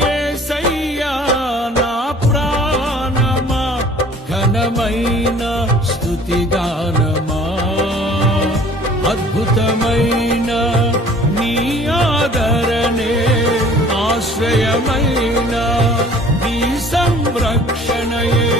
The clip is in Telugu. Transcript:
యేసయ్యా నా ప్రాణమా ఘనమైన స్తుతిగానమా అద్భుతమైన నీ ఆదరణే ఆశ్రయమైన నీ సంరక్షణయే